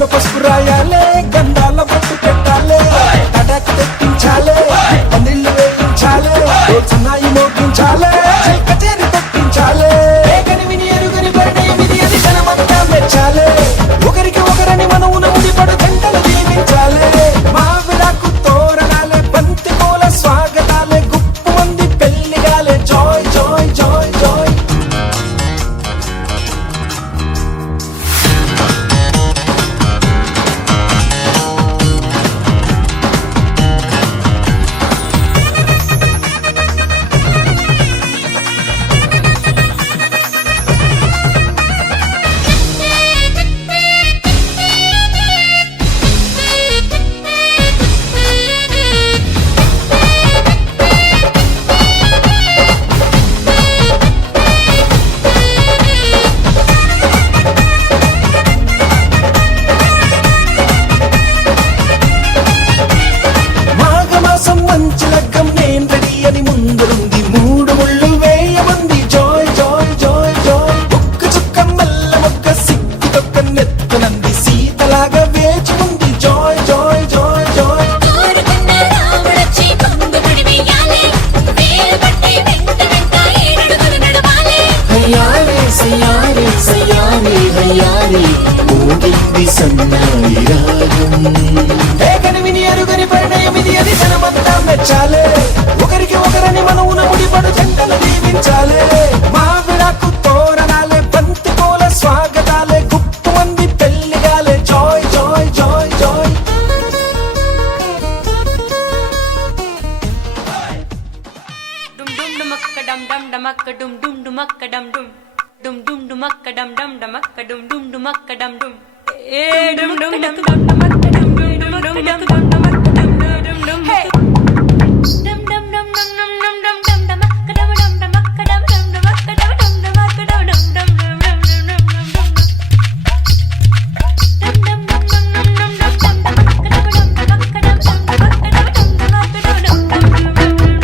గాజుల పసుపు రాయాలే, గంధాల బొట్టు పెట్టాలే, తటాకు తెప్పించాలే, పందిళ్ళు వేయించాలే, సన్నాయి మోగించాలే, కచేరి తెప్పించాలే. కనివిని ఎరుగని పరిణయమిది అని జనమంతా మెచ్చాలే. ఒకరికి ఒకరని మనవున ముడిపడు జంటలు దీవించాలే. మావిడాకు తోరణాలే, బంతి పూల స్వాగతాలే, గుప్పు మంది పెళ్లిగాలే. Joy joy joy joy. మాఘమాసం మంచి లగ్గం నేను రెడీ అని ముందరుంది. మూడు ముళ్ళు వేయమంది. Joy joy joy joy. ఒక్క చుక్క మల్ల మొక్క సిగ్గు తొక్క నెత్తనంది. సీతలాగా వేచి ఉంది. Joy joy joy Joy. కోరుకున్న రాముడొచ్చి కొంగుముడి వెయ్యాలే, వేలు పట్టి వెంట వెంట ఏడడుగులు నడవాలే. హయ్యారే సయ్యారే సయ్యారే హయ్యారే మోగింది సన్నాయి రాగం. కనివిని ఎరుగని పరిణయమిది అని జనమంతా మెచ్చాలే. ఒకరికి ఒకరని మనవున ముడిపడు జంటలు దీవించాలే. మావిడాకు తోరణాలే, బంతి పూల స్వాగతాలే, గుప్పు మంది పెళ్లిగాలే. Joy joy joy joy. డుమ్ డుమ్ డుమక్క డమ్ డమ్ డమక్క డుమ్ డుమ్ డుమక్క డమ్ డుమ్ డుమ్ డుమ్ డుమక్క డమ్ డమ్ డమక్క డుమ్ డుమ్ డుమక్క డమ్ డుమ్ ఏ డుమ్ డుమ్ డమ్ డమ్ డమక్క డుమ్ డుమ్ డుమ్ డుమ్ డమ్ డమ్ డమక్క డుమ్ డుమ్ డుమ్ హే డమ్ డమ్ డమ్ డమ్ డమ్ డమ్ డమ్ డమ్ డమక్క డమ్ డమ్ డమక్క డమ్ డమ్ డమక్క డమ్ డమ్ డమక్క డమ్ డమ్ డమ్ డమ్ డమ్ డమ్ డమ్ డమ్ డమ్ డమ్ డమ్ డమ్ డమ్ డమ్ డమ్ డమక్క డమ్ డమక్క డమ్ డమ్ డమక్క డమ్ డమక్క డమ్ డమ్ డమ్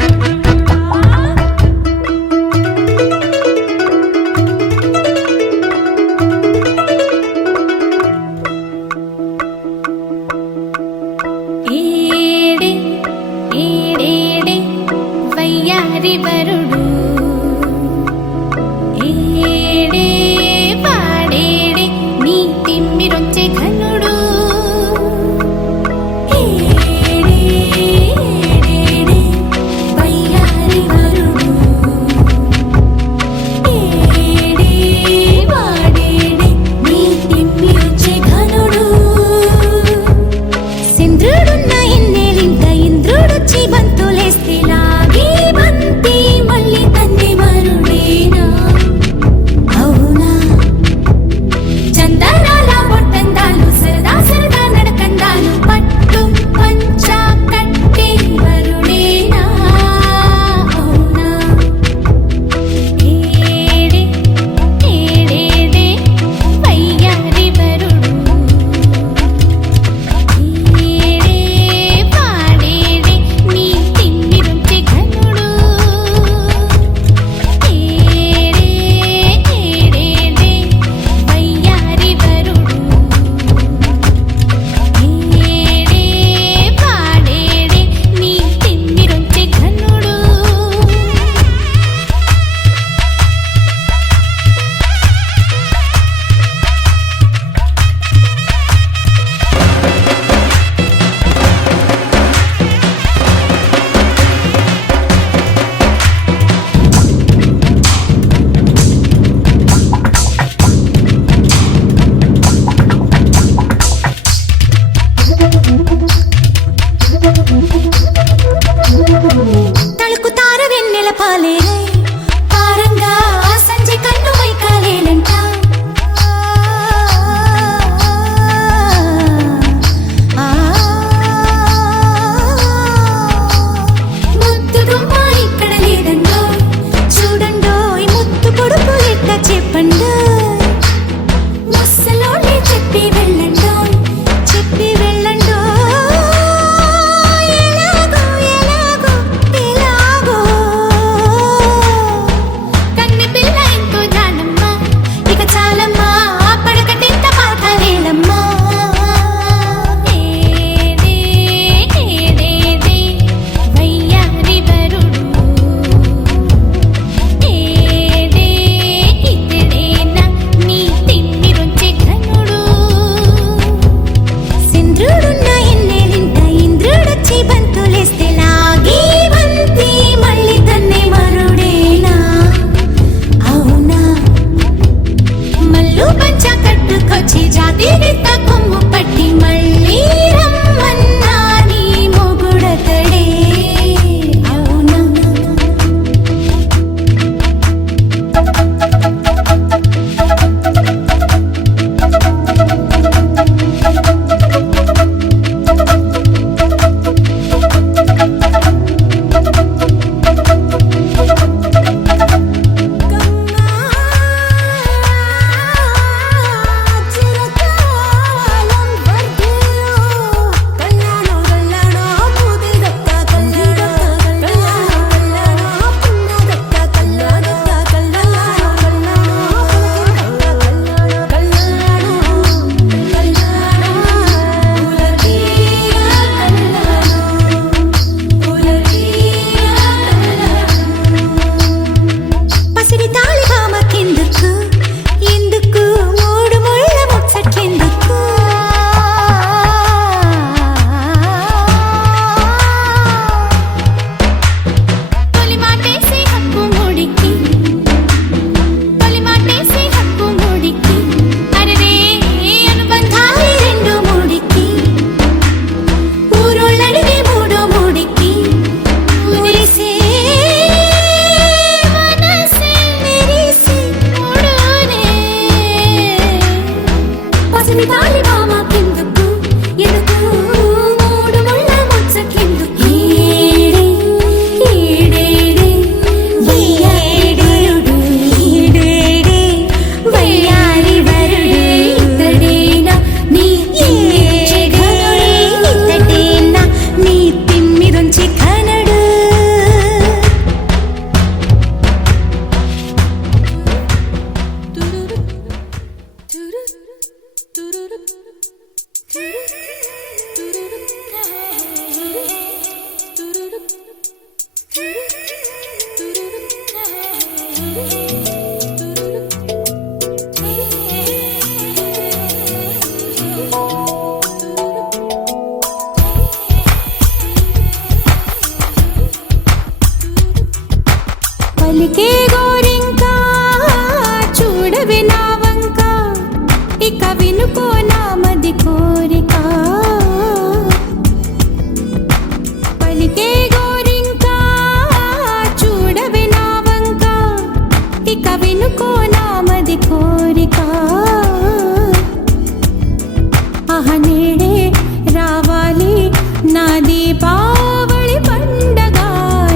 దీపావళి పండగ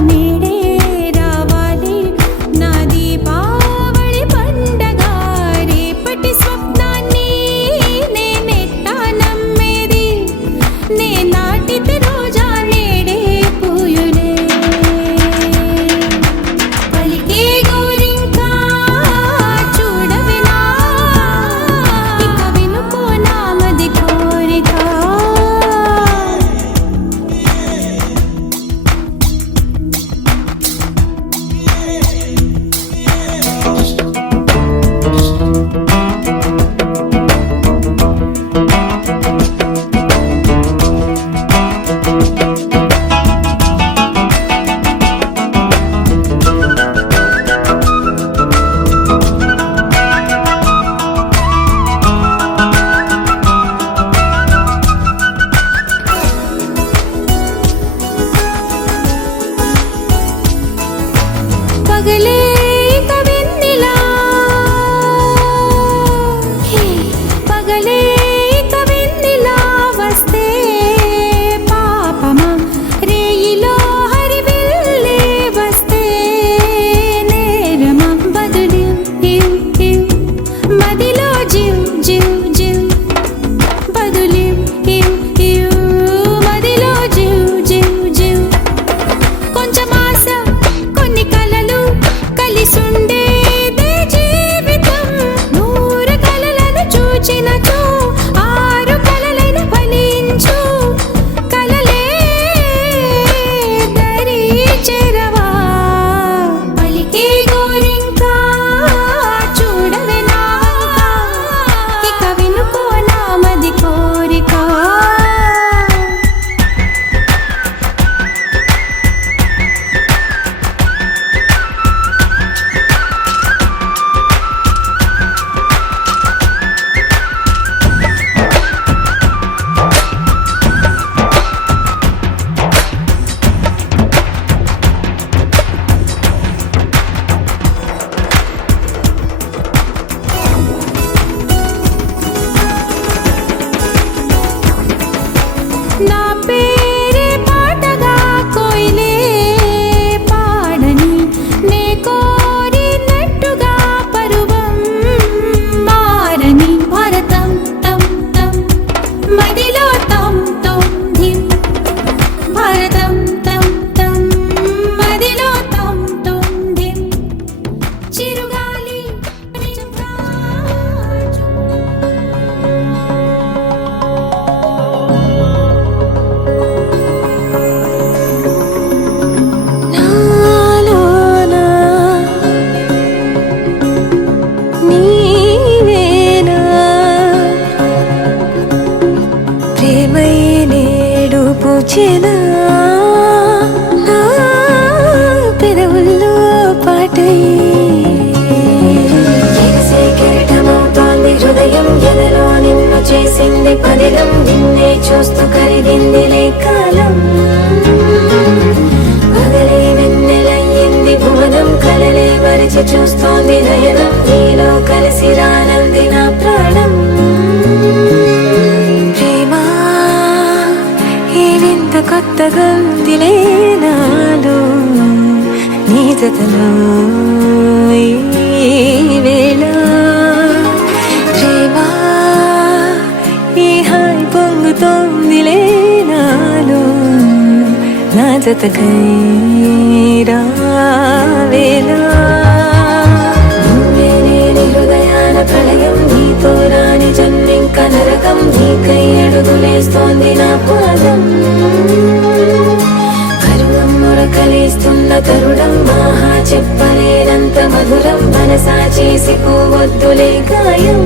నేడే రావాలి నా దీపావళి పండగ రేపటి స్వప్నాన్ని నేనెట్టా నమ్మేది నే నాటితే రోజా నేడే పూయులే పలికే గోరింకా చూడవినా ఇక వినుకో నామది కోరిక పగలే కవిన్నిలా పగలే కవిన్నిలా వస్తే పాపమా రేయిలో హరివిల్లే వస్తే నేరమా బదులు మదిలో జివ్ జివ్ జివ్ బదులు మదిలో జివ్ జివ్ జివ్ కొంచెం ఆశ కొన్ని కలలు కలిసుండేదే జీవితం 100 కలలను చూచినచో 6 కలలను ఫలించు కలలే దరి చెరవా పలికే గోరింకా చూడవెనా ఇక వినుకో నామది కోరిక నా పేరే పాటగా కోయిలే పాడని నే కోరినట్టుగా పరువం మారని భారతం తం తం మదిలో తం తం ధిం భారతం తం తం మదిలో తం తం ధిం చిరుగాలి నాలోనా నీవేనా ప్రేమై నేడు పూచెనా నా పెదవుల్లో పాటై ఎగసే కెరటమవుతోంది హృదయం ఎదలో నిన్ను చేసింది పదిలం నిన్నే చూస్తూ కరిగిందిలే కాలం పగలే వెన్నెలయ్యింది భువనం కలలే మరిచి చూస్తోంది నయనం నీలో కలిసి రానంది నా ప్రాణం ప్రేమా ఈ వింత కొత్తగా ఉందిలే నాలో నీ జతలో ఈ వేళ ప్రేమా ఈ హాయి పొంగుతోందిలే నాలో నా జతకై రావేలా నువ్వే నేని హృదయాల ప్రళయం నీతో రాని జన్మింక నరకం నీకై అడుగులేస్తోంది నా పాదం కరుణం మొరకలేస్తున్న తరుణం మహా చెప్పలేనంత మధురం మనసా చేసి పోవద్దులే గాయం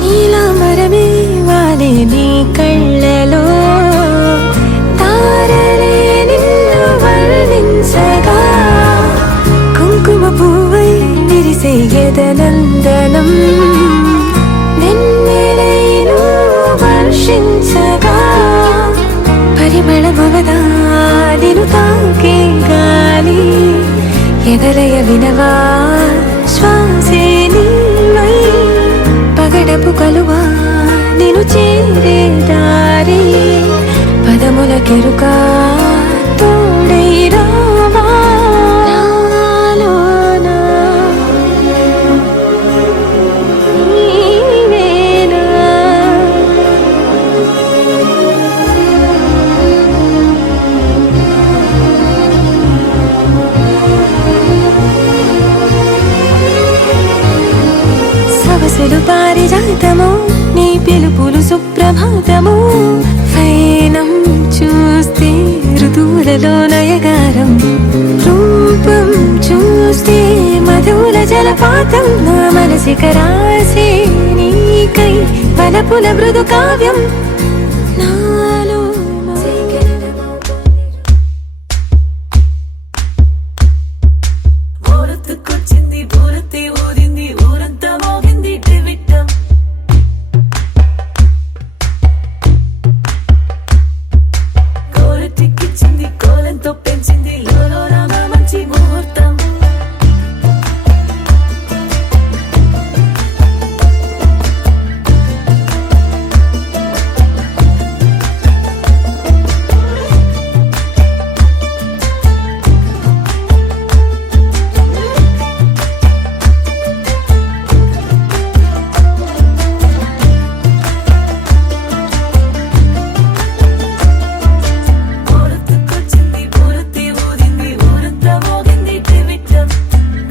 నీలాంబరమే వాలే నీ కళ్ళలో తారలే నిన్ను వర్ణించగా కుంకుమ పువ్వై విరిసే ఎదనందనం స్పర్శించగా పరిమళమవదా నిను తాకే గాలి ఎదలయ వినవా శ్వాసే నీవై పగడపు కలువా నిను చేరే దారి పదముల కెరుక తోడై రావా నాలోనా నీవేనా సవసులు పారిజాతము నీ పిలుపులు సుప్రభాతము ఫైనం చూస్తే ఋతువులలో నయగారం రూపం చూస్తే మధుల జలపాతం నా మనసిక రాసే నీకై వలపుల మృదు కావ్యం నాలో ఊరొత్తుకొచ్చింది ఊరొత్తి ఊరింది ఊరంతా మోగింది టివిట్టం కోరటిక్కిచ్చింది కోలంతో పెంచింది లోలో రామ మంచి ముహూర్తం ఊరొత్తుకొచ్చింది ఊరొత్తి ఊరింది ఊరంతా మోగింది టివిట్టం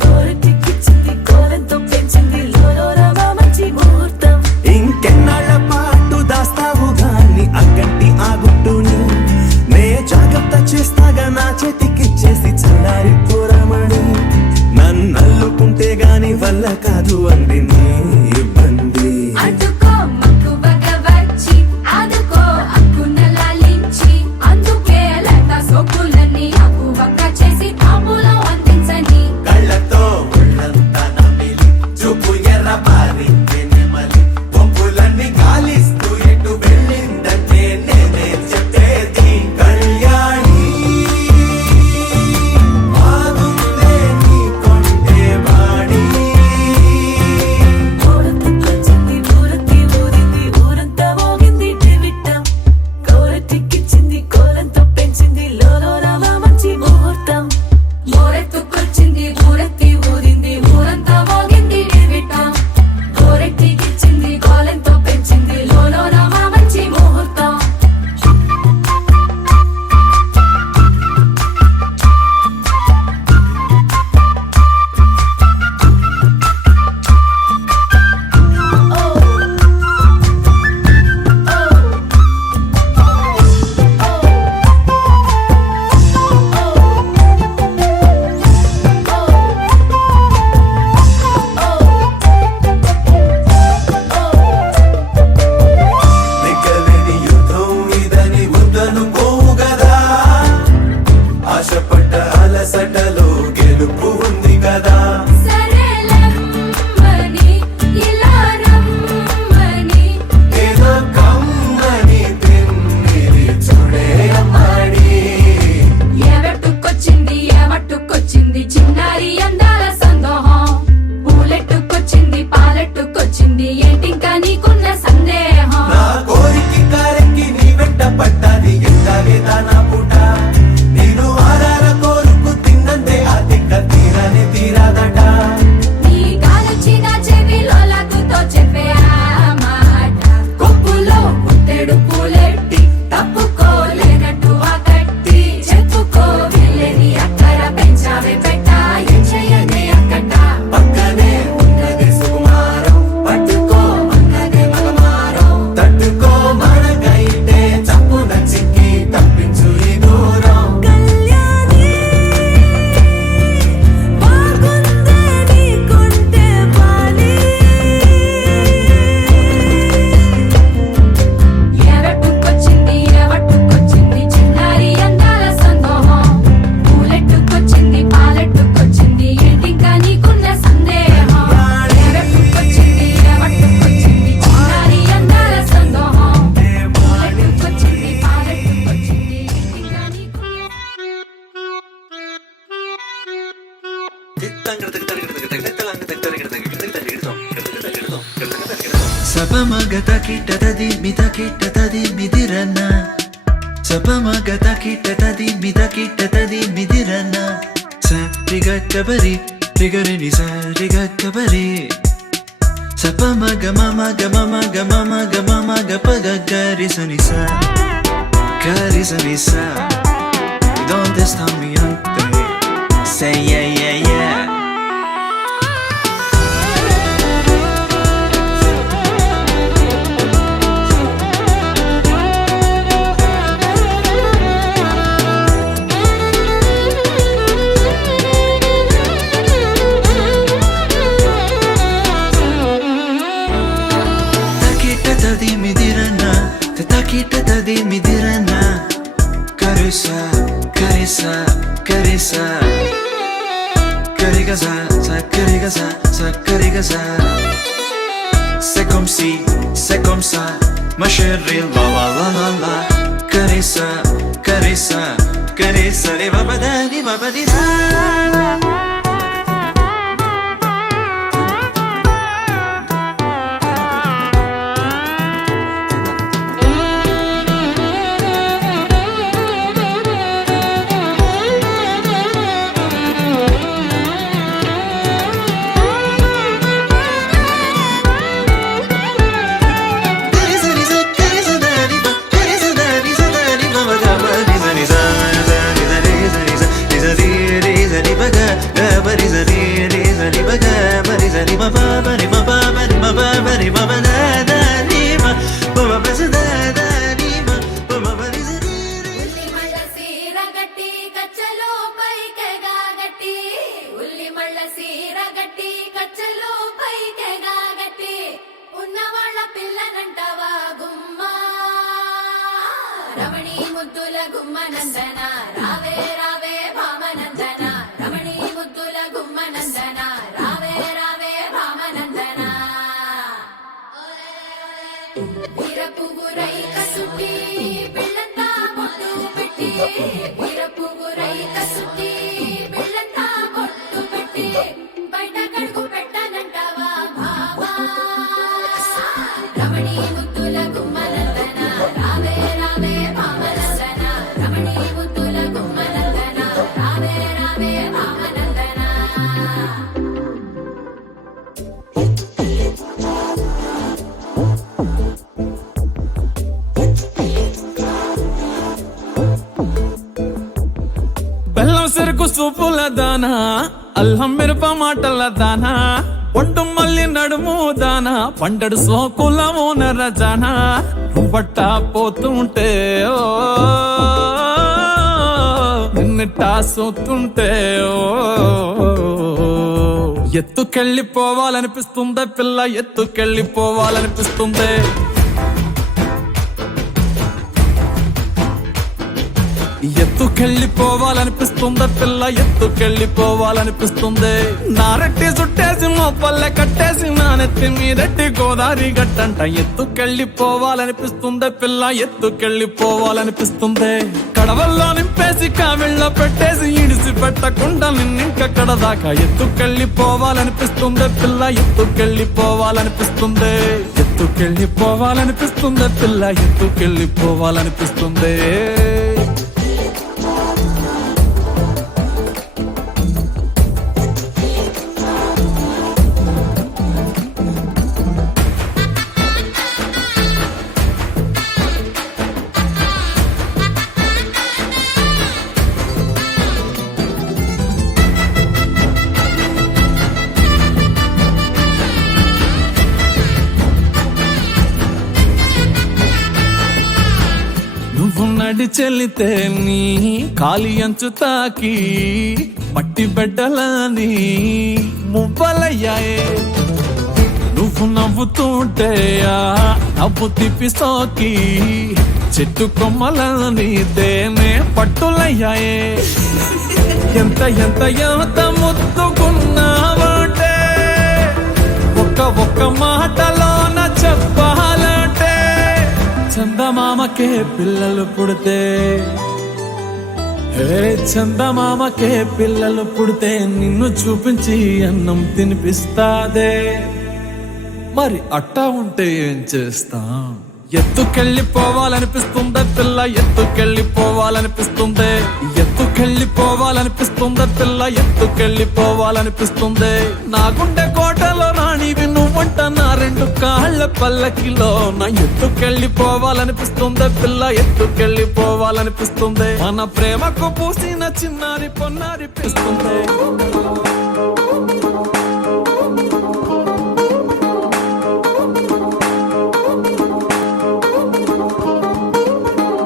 కోరటిక్కిచ్చింది కోలంతో పెంచింది లోలో రామ మంచి ముహూర్తం ఇంకెన్నాళ్ళ పాటు దాస్తావు గాని అగ్గంటి ఆ గుట్టుని నే జాగ్రత్త చేస్తాగా నా చేతికిచ్చేసి చల్లారి పోరమణి నన్నల్లుకుంటే గాని వల్ల కాదు అంది నీ ఇబ్బంది అడ్డుకో మక్కువగా వచ్చి ఆదుకో అక్కున లాలించి అందుకే లేత సోకులన్నీ అక్కువగా చేసి తాంబూలం అందించని కళ్ళతో ఒళ్ళంతా నమిలి చూపు ఎర్ర బారి నెమలి పొంపులన్నీ గాలిస్తూ ఎటు వెళ్ళిందంటే నేనే చెప్పేది కళ్యాణి ఆగుందే నీ కొండే వాడి Sapamagata kittatadi mitakittatadi midirana. Sapamagata kittatadi mitakittatadi midirana. Sa rigattabari rigarini sa rigattabari. Sapamaga mama ga mama ga mama ga mama ga paga garisani sa garisani sa. Donde está mi ante? Say yeah yeah yeah. Takita midirana, takita midirana. Carissa, carissa, carissa. Carigaza, sa carigaza, sa carigaza. C'est comme ça, ma chérie, la la la la la. Carissa, carissa, carissa, li va badani, va badisa. Ramani ముద్దుల గుమ్మనందన రావే రావే భామనందన రమణీ ముద్దుల గుమ్మనందన రావే రావే భామనందన వీరపుగురై కసుటి పిల్లంతా బొట్టు పెట్టి వీరపుగురై కసుటి పిల్లంతా బొట్టు పెట్టి బయట కడుగు పెట్టనంటావా బాబా రమణీ ముద్దుల గుమ్మనందన రావే రావే భామనందన రమణీ ముద్దుల గుమ్మనందన రావే రావే భామనందన బెల్లం సెరుకు సూపుల దానా అల్లం మిరప మాటల దానా ఒంటు మల్లి నడుము దానా పండడు సోకుల ఓనర జానా బట్ట పోతుంటే ఓ నిన్నటా సోతుంటే ఓ ఎత్తుకెళ్ళిపోవాలనిపిస్తుందే పిల్ల ఎత్తుకెళ్ళిపోవాలనిపిస్తుందే ఎత్తుకెళ్ళిపోవాలనిపిస్తుందే పిల్ల ఎత్తుకెళ్ళిపోవాలనిపిస్తుంది నారెట్టి చుట్టేసి మొప్పల్లె కట్టేసి నా నెత్తి మీదెట్టి గోదావరి గట్టంట ఎత్తుకెళ్ళిపోవాలనిపిస్తుందే పిల్ల ఎత్తుకెళ్ళిపోవాలనిపిస్తుంది కడవల్లో నింపేసి కావిళ్ళ పెట్టేసి ఇడిసి పెట్టకుండా నిన్నింకక్కడ దాకా ఎత్తుకెళ్ళిపోవాలనిపిస్తుందే పిల్ల ఎత్తుకెళ్ళిపోవాలనిపిస్తుంది ఎత్తుకెళ్ళిపోవాలనిపిస్తుందే పిల్ల ఎత్తుకెళ్ళిపోవాలనిపిస్తుంది నువ్వు నడిచెల్లితే నీ కాలి అంచు తాకి మట్టి బిడ్డలని మువ్వలయ్యాయే నువ్వు నవ్వుతుంటే ఆ నవ్వు తిప్పి సోకి చెట్టు కొమ్మలని తేనే పట్టులయ్యాయే ఎంత ఎంత ఎంత ముద్దుకున్నావంటే ఒక్క మాటలోన చెప్పాలంటే చందమామకే పిల్లలు పుడితే చందమామకే పిల్లలు పుడితే నిన్ను చూపించి అన్నం తినిపిస్తాదే మరి అట్టా ఉంటే ఏం చేస్తాం? ఎత్తుకెళ్ళిపోవాలనిపిస్తుందే పిల్ల, ఎత్తుకెళ్ళిపోవాలనిపిస్తుందే, ఎత్తుకెళ్ళిపోవాలనిపిస్తుందే పిల్ల, ఎత్తుకెళ్ళిపోవాలనిపిస్తుందే. నా గుండె కోటలో రాణివి నువ్వంట, నా రెండు కాళ్ళ పల్లకిలో నా ఎత్తుకెళ్ళిపోవాలనిపిస్తుందే పిల్ల, ఎత్తుకెళ్ళిపోవాలనిపిస్తుందే. మన ప్రేమకు పూసిన చిన్నారి పొన్నారిపిస్తుందే.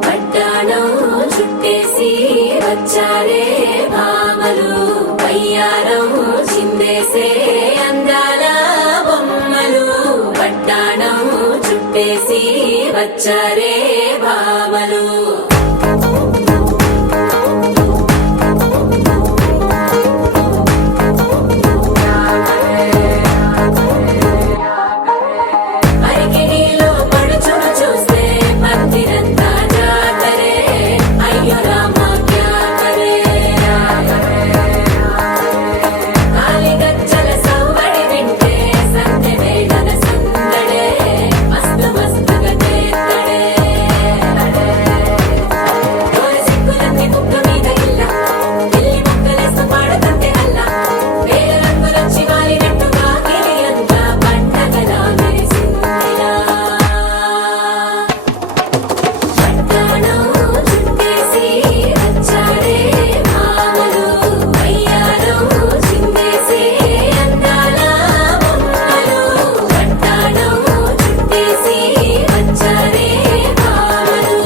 పట్టాణం చుట్టేసి వచ్చారే భామలు, వయ్యారం చిందేసే అందాల బొమ్మలు. పట్టాణం చుట్టేసి వచ్చారే భామలు. అరికిణీలో పడుచును చూస్తే మందిరంతా జాతరే, అయ్యో రామ క్యా కరే. కాలిగజ్జల సవ్వడి వింటే సందె వేళన సందడే, మస్తు మస్తుగా చేస్తడే. డోలు సిగ్గులన్నీ బుగ్గ మీద ఇల్ల, పిల్లి ముక్కలేస్తూ పాడుతుంటే అల్ల. వేల రంగులొచ్చి వాలినట్టుగా గిలి అంతా పండగలా మెరిసిందిలా. పట్టాణం చుట్టేసి వచ్చారే భామలు, వయ్యారం చిందేసే అందాల బొమ్మలు. పట్టాణం చుట్టేసి వచ్చారే భామలు.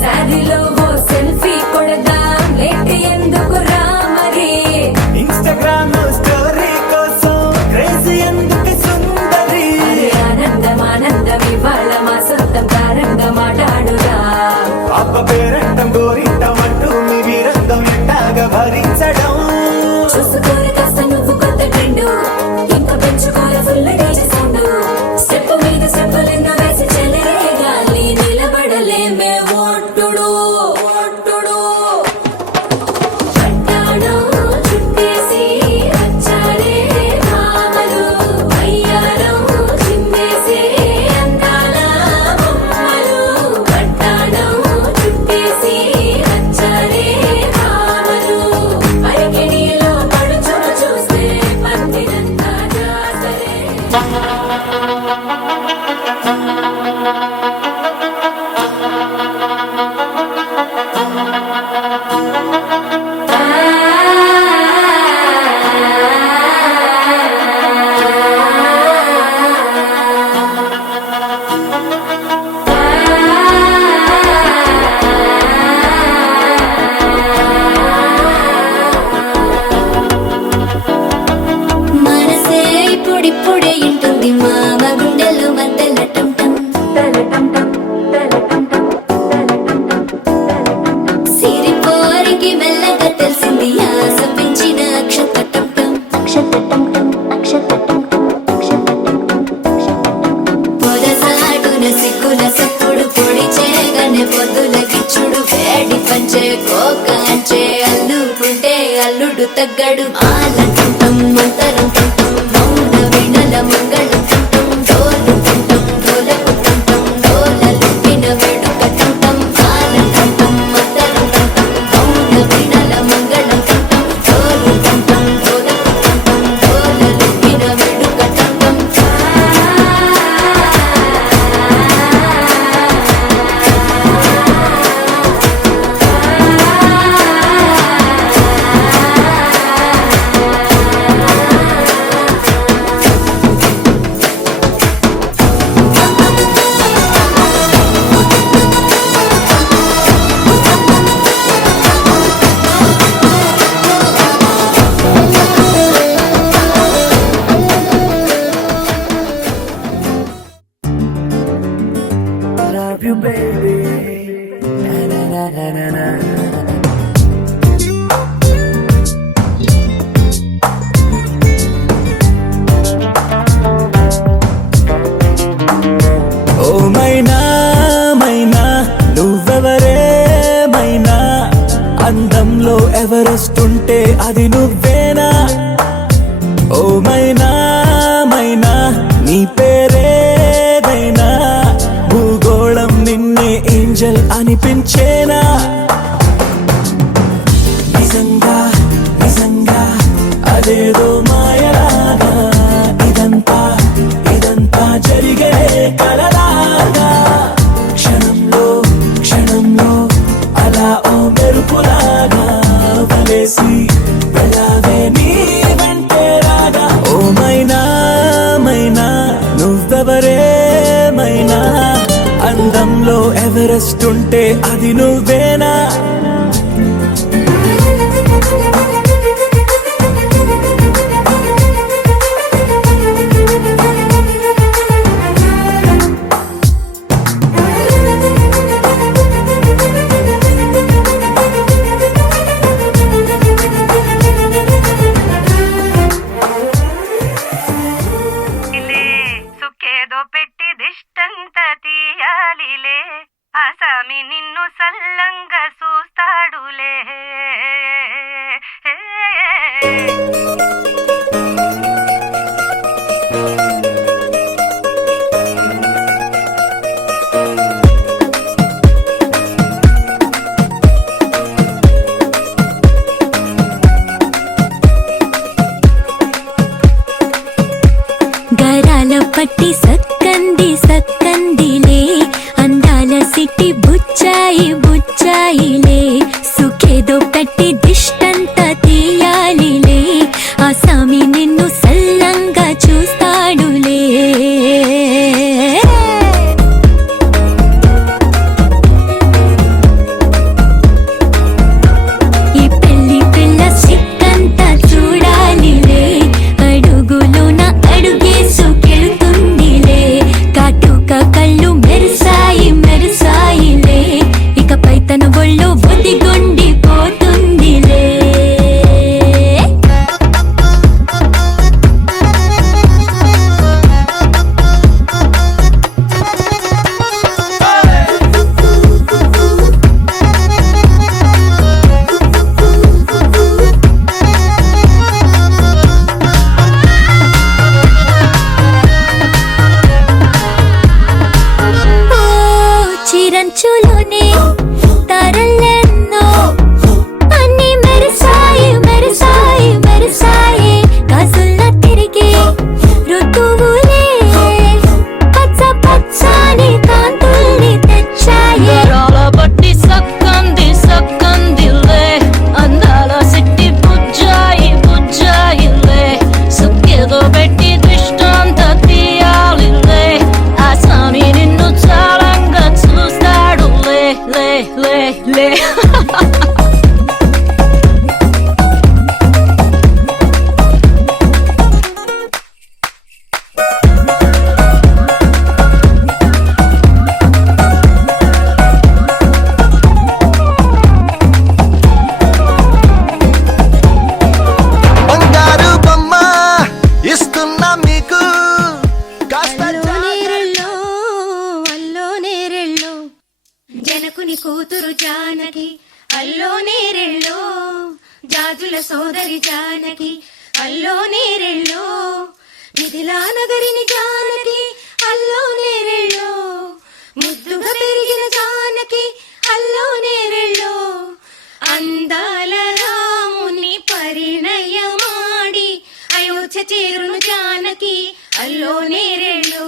శారీలో ఓ సెల్ఫీ కొడదాం, లేట్ ఎందుకు రామరి. ఇన్స్టాగ్రామ్ స్టోరీ కోసం క్రేజీ ఎందుకు సుందరి. అరే ఆనందం ఆనందం ఇవాళ మా సొంతం తారంగా మాట్లాడురా. అబ్బ పేరంటం గోరింటం అంటూ మీ వీరంగం ఎట్టాగా భరించడం. చూసుకోరు కాస్త నువ్వు కొత్త ట్రెండ్, ఇంకా పెంచుకోలే ఫుల్ డీజే సౌండ్. స్టెప్ మీద స్టెప్పులెన్నో వేసి చెలరే గాలి, నిలబడలేమే ఒట్టుడు ఒట్టుడు. పట్టాణం చుట్టేసి వచ్చారే భామలు, వయ్యారం చిందేసే అందాల బొమ్మలు. పట్టాణం చుట్టేసి వచ్చారే భామలు. అరికిణీలో పడుచును చూస్తే మందిరంతా జాతరే. మనసే ఇప్పుడిప్పుడే ఇంటుంది మామ గుండెల్లో మధ్యల టం టం సిరిపోరికి మెల్లగా తెలిసింది ఆశ పెంచిన అక్షత టం టం పొదసాటున సిగ్గుల సప్పుడు పొడి చేయగానే పొద్దుల గిచ్చుడు, వేడి పంచే కోకాంచే అల్లుకుంటే అల్లుడు తగ్గడు. ఆలంటుంటం మంతరం టుంటం, మౌన వినల మంగళం టుంటం, డోలు టుంటం డోలకు టుంటం, డోలలుప్పిన వేడుక టుంటం. ఆలంటుంటం మంతరం టుంటం, మౌన వినల మంగళం టుంటం, డోలు టుంటం డోలకు టుంటం, డోలలుప్పిన వేడుక ఎవరెస్ట్ ఉంటే అది నువ్వేనా ఓ మైనా మైనా నీ పేరేదైనా భూగోళం నిన్నే ఏంజల్ అనిపించేనా నిజంగా నిజంగా అదేదో మాయలాగా ఇదంతా ఇదంతా జరిగే కలలాగా క్షణంలో క్షణంలో అలా ఓ మెరుపులాగా వలేసి వెళ్ళావే నీ వెంటే రాగా ఓ మైనా మైనా నువ్వెవరే మైనా అందంలో ఎవరెస్ట్ ఉంటే అది నువ్వేనా సుఖేదో పెట్టి దిష్టంత తీయాలిలే ఆసామి నిన్ను సల్లంగా చూస్తాడులే గరాల పట్టి సక్కంది సక్కందిలే అందాల సిట్టి బుచ్చాయి బుచ్చాయిలే సుఖేదో పెట్టి దిష్టంత తీయాలిలే ఆసామి నిన్ను సల్లంగా చూస్తాడులే ఈ పెళ్లి పిల్ల సిక్కంతా చూడాలిలే అడుగులోన అడుగేసుకెళ్తుందిలే కాటుక కళ్ళు మెరిసాయి మెరిసాయిలే ఇకపై తన ఒళ్ళు ఒదిగొండిపోతుందిలే ఓ చిరంచులోనే తారలెన్నో అన్ని మెరిసాయి మెరిసాయి మెరిసాయి కాసుల్లా తిరిగి ఋతువులే పచ్చ పచ్చని కాంతుల్ని తెచ్చాయి బట్టి సక్కంది సక్కందిలే అందాల సిట్టి బుజ్జాయి బుజ్జాయిలే సుఖేదో పెట్టి దృష్టాంత తీయాలిలే ఆసామి నిన్ను చాలంగా చూస్తాడు లే లే లే లే బంగారు బొమ్మ ఇస్తున్నా మీకు కాస్త అల్లో నేరెళ్ళో జనకుని కూతురు జానకి అల్లో నేరెళ్ళో జాజుల సోదరి జానకి అల్లో నేరెళ్ళో మిథిలా నగరిని జానకి అల్లో నేరెళ్ళో ముద్దుగా పెరిగిన జానకి అల్లో నేరెళ్ళో అందాల రాముని పరిణయమాడి అయోధ్య చేరును జానకి అల్లో నేరెళ్ళో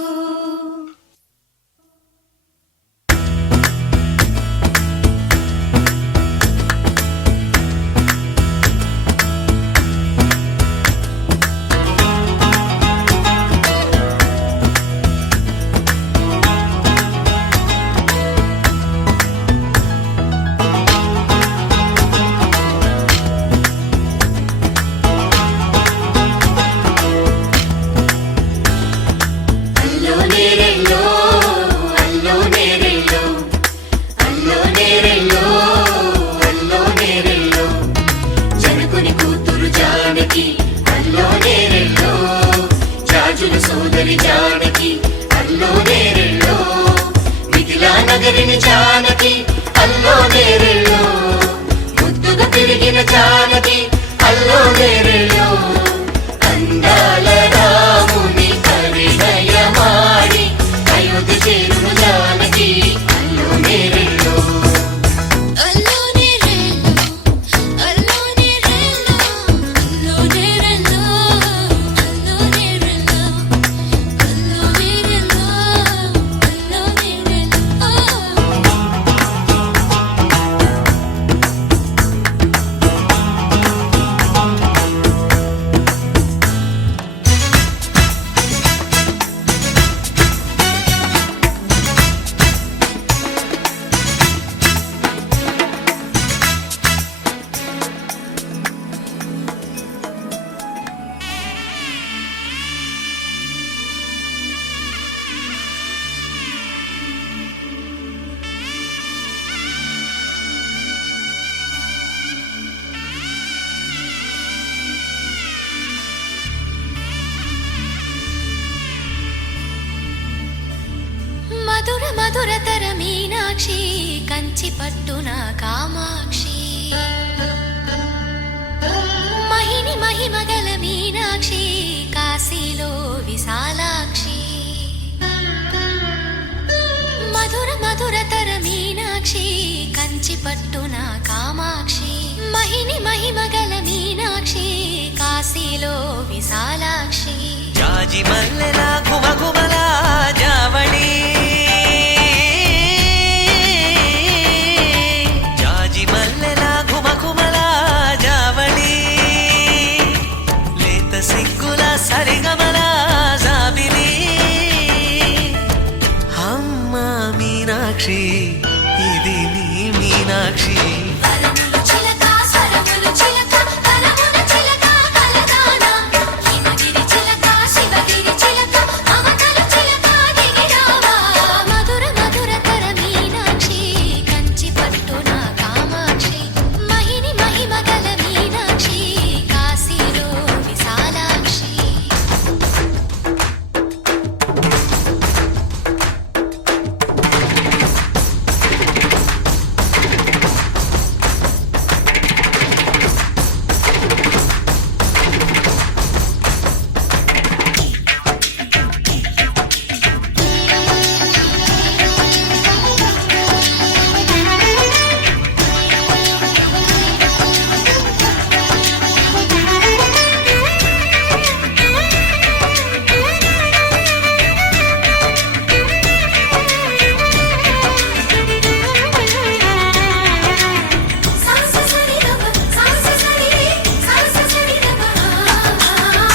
సోదరి జానకి అల్లో నేరెళ్ళో మిథిలా నగరిని జానకి అల్లో నేరెళ్ళో ముద్దుగా పెరిగిన జానకి బాలరాముని పరిణయమాడి అయోధ్య చేరును జానకి అల్లో నేరెళ్ళో అల్లోనే రెల్లో అల్లోనే రెల్లో అల్లోనే రెల్లో అల్లోనే రెల్లో అల్లోనే రెల్లో అల్లోనే రెల్లో మధుర మధురతర మీనాక్షి కంచి పట్టున కామాక్షి మహిని మహిమగల మీనాక్షి కాశీలో విశాలాక్షి మధుర మధురతర మీనాక్షి కంచి పట్టున కామాక్షి మహిని మహిమగల మీనాక్షి కాశీలో విశాలాక్షి జాజి మల్లెలా ఘుమఘుమలా జావళి జాజి మల్లెలా ఘుమఘుమలా జావళి లేత సిగ్గుల సరిగమల జాబిలి అమ్మ మీనాక్షి ఇది నీ మీనాక్షి వరములు చిలక స్వరములు చిలక కలమున చిలక కలదానా హిమగిరి చిలక శివగిరి చిలక మమతలు చిలక దిగిరావా మధుర మధురతర మీనాక్షి కంచి పట్టున కామాక్షి మహిని మహిమగల మీనాక్షి కాశీలో విశాలాక్షి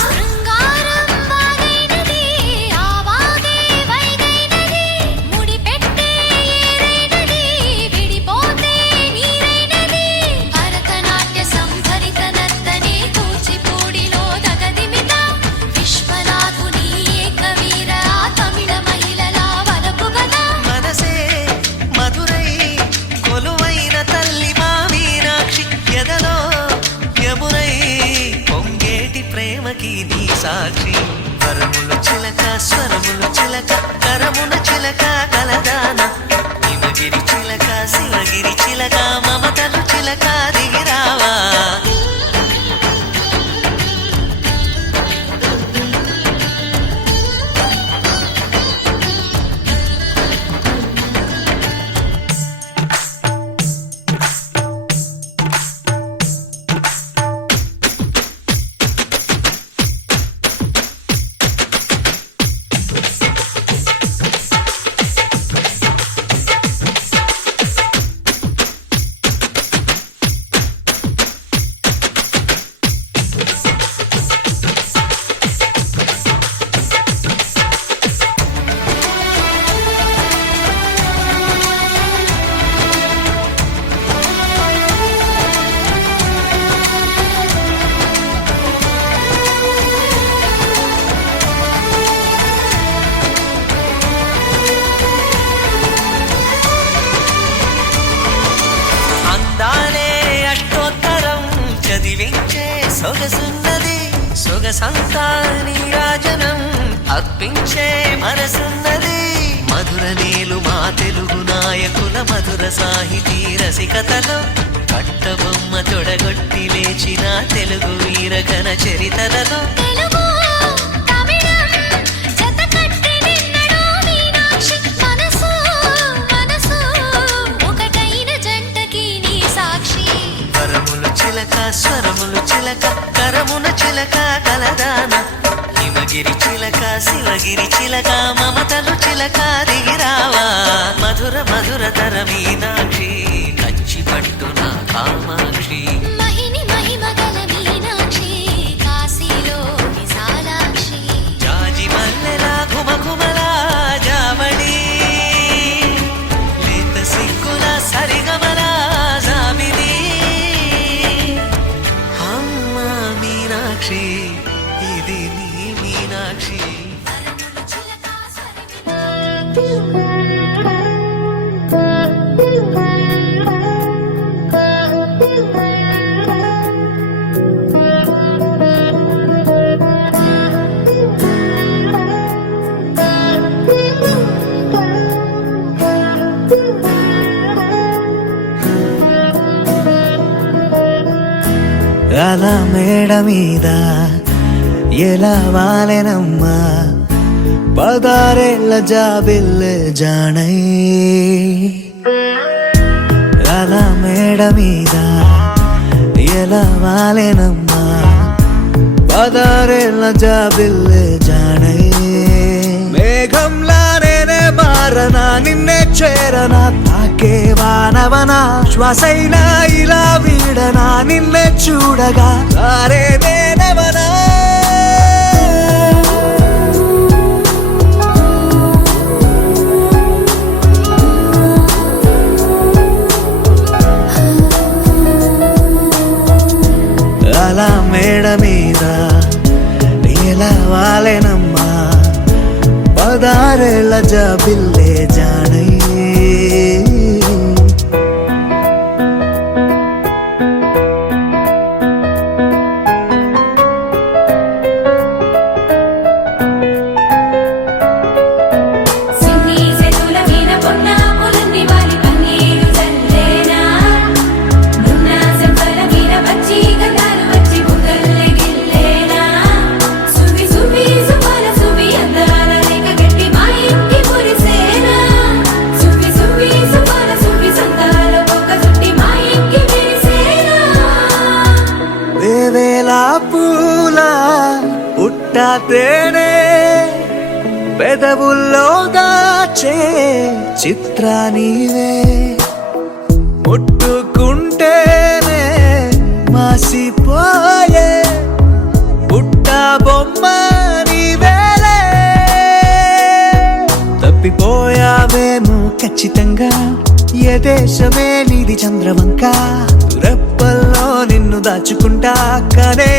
శృంగారం వాగైనది ఆవాగే వైగైనది ముడిపెట్టే ఏరైనది విడిపోతే నీరైనది భరతనాట్య సంభరిత నర్తనే కూచిపూడిలో దగదిమిత విశ్వనాథుని ఏకవీర తమిళ మహిళల వలపు గదా మనసే మధురై కొలువైన తల్లి మా మీనాక్షి ఎదలో యమునై పొంగేటి ప్రేమకి నీ సాక్షి వరములు చిలక స్వరములు చిలక కరమున చిలక కలదాన హిమగిరి చిలక శివగిరి చిలక మమతలు చిలక దిగిరావా సొగసున్నది సొగసంతా నీరాజనం అర్పించే మనసున్నది మధుర నేలు మా తెలుగు నాయకుల మధుర సాహితీ రసికతలో కట్టబొమ్మ తొడగొట్టి లేచిన తెలుగు వీరగణ చరితలలో తెలుగు గిరి చిలక శివగిరి చిలక మమతలు చిలక దిగిరావా మధుర మధుర తర మీనాక్షి కంచి పట్టున కామాక్షి మహిని మహిమగల మీనాక్షి కాశీలో విశాలాక్షి జాజి మల్లెలా ఘుమఘుమలా జావళి లేత సిగ్గుల సరిగమలా జాబిలి అమ్మ మీనాక్షి ఇది నీ మీనాక్షి అలా మేడ మీద ఎలా వాలెనమ్మా పదారేళ్ళ జాబిల్లె జానై అలా మేడ మీద ఎలా వాలెనమ్మా పదారేళ్ళ జాబిల్లె జానై మేఘంలా నేనే మారనా నిన్నే చేరనా తాకే వానవనా శ్వాసైనా ఇలా వీడనా నిన్నే చూడగా సారే నేనవనా అలా మేడ మీద ఎలా వాలెనమ్మా పదారేళ్ళ జాబిల్లే జానై సిన్ని సెతుల మీద పొన్న పులన్ని వాలి పన్నీరు జల్లేనా నున్న సెంపల మీద పచ్చి గంధాలు వచ్చి బుగ్గల్లే గిల్లేనా సువి సువి సుమల సువి అందాల రేఖ గట్టి మా ఇంటి మురిసేనా సువి సువి సుమల సువి సంతాల పొక్క చుట్టి మా ఇంటి విరిసేనా వేవేల పూల పుట్టాతేనే పెదవుల్లో దాచే చిత్ర నీవే ముట్టుకుంటేనే మాసిపోయే పుట్ట బొమ్మ నీవేలే తప్పిపోయావేమో ఖచ్చితంగా ఏ దేశమే నీది చంద్రవంక రెప్పల్లో నిన్ను దాచుకుంటా కనే